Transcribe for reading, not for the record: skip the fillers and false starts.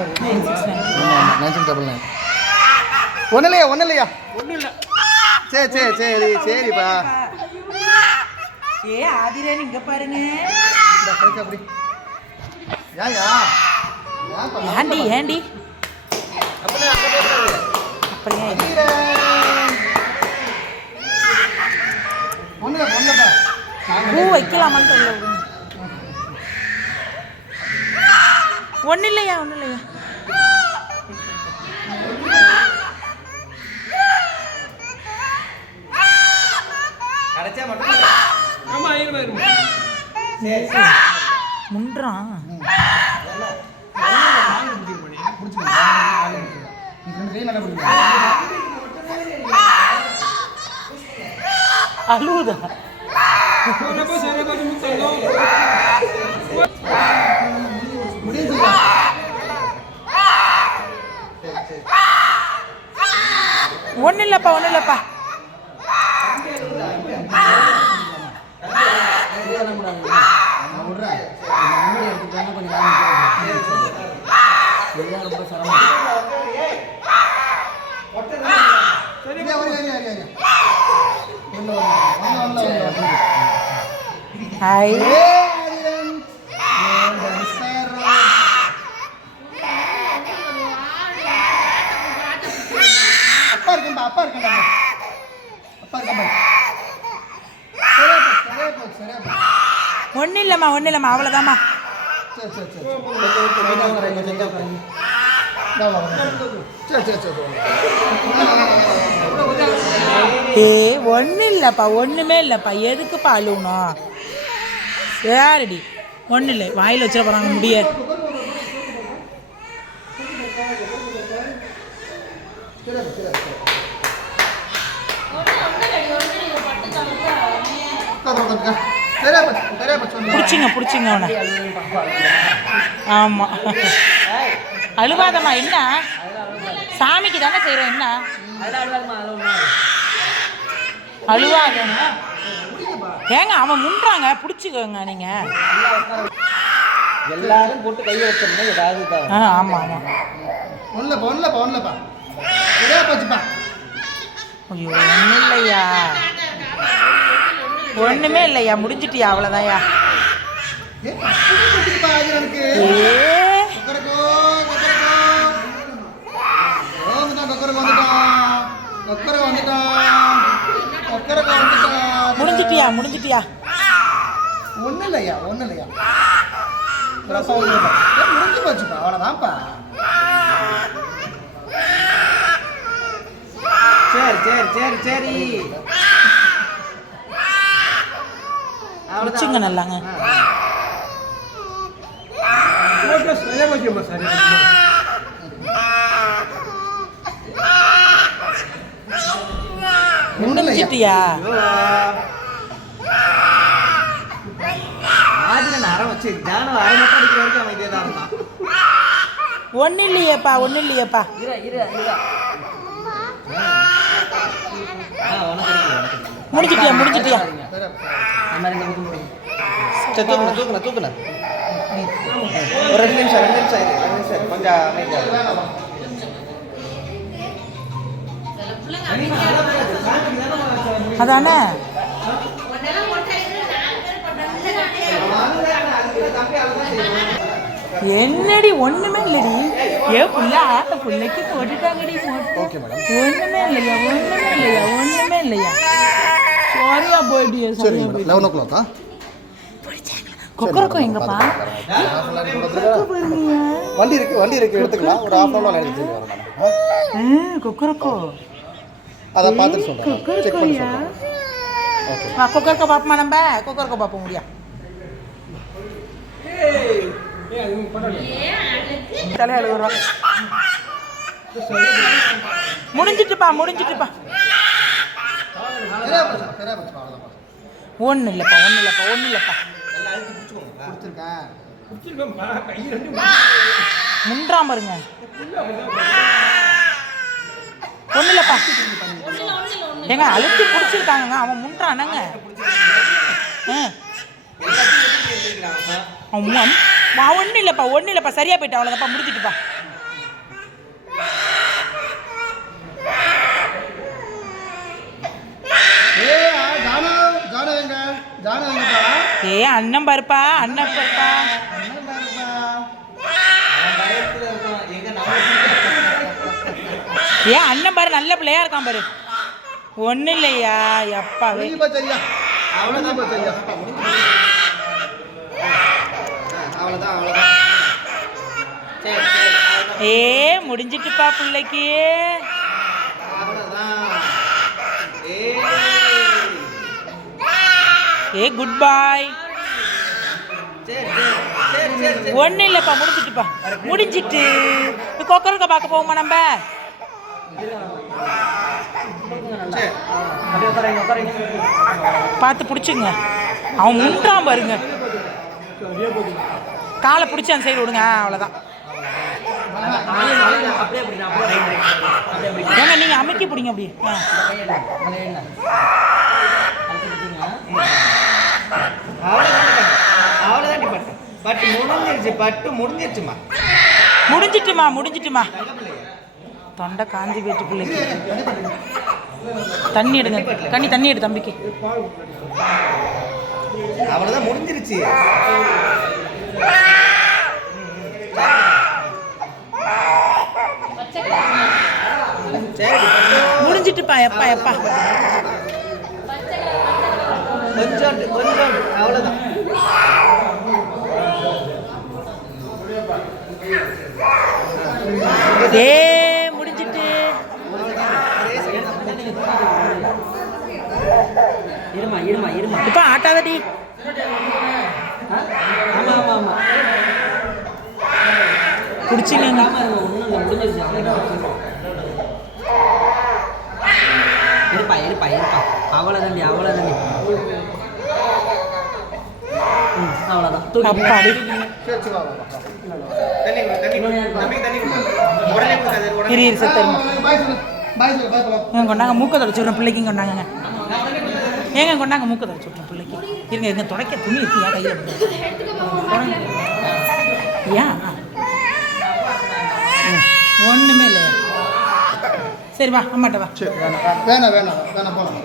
9699. ஒன்றும் இல்லையா சரிப்பா. ஆதிரன் இங்க பாருங்க. ஏண்டி பூ வைக்கலாமான்னு தெரியல. ஒன்றும் இல்லையா முன்றான். அழுவுதா? ஒன்றும் இல்லைப்பா. அப்பா இருக்கா ஒன்றும் இல்லைம்மா அவ்வளோதாம்மா. ஒன்றும் இல்லைப்பா, ஒன்றுமே இல்லைப்பா. எதுக்குப்பா அழுவணும்? சரிடி, ஒன்றும் இல்லை. வாயில் வச்சிட போகிறாங்க முடிய. பிடிச்சிங்க அவனை. ஆமாம், அழுவாதம்மா. என்ன சாமிக்கு தானே செய்கிறோம். என்ன அழுவாத ஏங்க? அவன் முன்றாங்க, பிடிச்சிக்கோங்க நீங்கள். எல்லாரும் போட்டு கையை வச்சோம்னா ஏதாவது. ஆமாம். ஐயோ, ஒன்றுமே இல்லையா? முடிஞ்சிட்டியா? அவ்வளோதான்யா. முடிஞ்சிட்டியா? ஒன்றும் இல்லையா முடிஞ்சு போச்சுப்பா. அவ்வளோதான்ப்பா. சரி முடிச்சுங்க நல்லாங்க. முடிஞ்சிட்டியா? ஒன்றும் இல்லையேப்பா. முடிஞ்சிட்டியா? தூக்குன ஒரு 2 நிமிஷம் கொஞ்சம் அதானே. என்னடி ஒண்ணுமே இல்லடி. பிள்ளைக்கு போட்டுட்டாங்கடி. ஒண்ணுமே இல்லையா? சாரியா போயிட்டியா? சரி, 11 o'clock. கொக்கரக்கோ எங்கப்பா? வண்டி இருக்கு எடுத்துக்கலாம். ஒரு 1/2 hour எடுத்துட்டு வரேன். கொக்கரக்கோ அத பார்த்துட்டு சொல்றேன். செக் பண்ணி சொல்றேன். ஓகே. கொக்கரக்கோ பாப்பமா. நம்ம கொக்கரக்கோ பாப்ப முடியா? தலையில வர முடிஞ்சிட்டுப்பா. ஒன்றும் இல்லைப்பா. முன்றாம இருங்க. ஒன்றும் இல்லைப்பா. ஏங்க அழுத்தி பிடிச்சிருக்காங்க. அவன் முன்றானங்க. ஒன்றும் இல்லைப்பா. சரியா போயிட்டா. அவ்வளோதாப்பா. முடிஞ்சிட்டுப்பா. ஏ அண்ணன் பாருப்பா, அண்ணன் பாருப்பா. ஏ அண்ணன் பாரு, நல்ல பிள்ளையா இருக்கான் பாரு. ஒன்றும் இல்லையா எப்பாவே. ஏ முடிஞ்சிட்டுப்பா பிள்ளைக்கு. ஏ குட் பாய். ஒன்றும் இல்லைப்பா, முடிஞ்சிட்டுப்பா, முடிஞ்சிட்டு. கொக்கரக்க பார்க்க போவோமா நம்ம? பார்த்து பிடிச்சிங்க. அவன் முன்றான் பாருங்க. காலை பிடிச்சி அந்த சைடு விடுங்க. அவ்வளோதான். ஏங்க நீங்கள் அமைக்கி பிடிங்க அப்படி. முடிஞ்சிட்டுமா. தொண்டை காஞ்சி போயிட்டு பிள்ளைக்கு. தண்ணி எடுங்க. தண்ணி எடு தம்பிக்கு. அவ்வளோதான், முடிஞ்சிருச்சு. முடிஞ்சிட்டுப்பா. எப்பா கொஞ்சோண்டு அவ்வளோதான். ஏ முடிஞ்சிட்டு. இருமா இப்போ ஆட்டாதடி. ஆமாம் பிடிச்சிங்க. இருப்பா அவ்வளோதாண்டி. அவ்வளோதான். அப்பாடி. இரு செத்தருமா. கொண்டாங்க மூக்க தொடச்சி விட்றேன் பிள்ளைக்கு. கொண்டாங்க ஏங்க, கொண்டாங்க மூக்க தொடச்சி விட்றேன் பிள்ளைக்கு. இருங்க துடைக்க துணி இருக்கு. ஏன் கையில் ஏன் ஒன்றுமே இல்லையா? சரி வா, அம்மாட்ட வா. வேணாம் போகலாம்.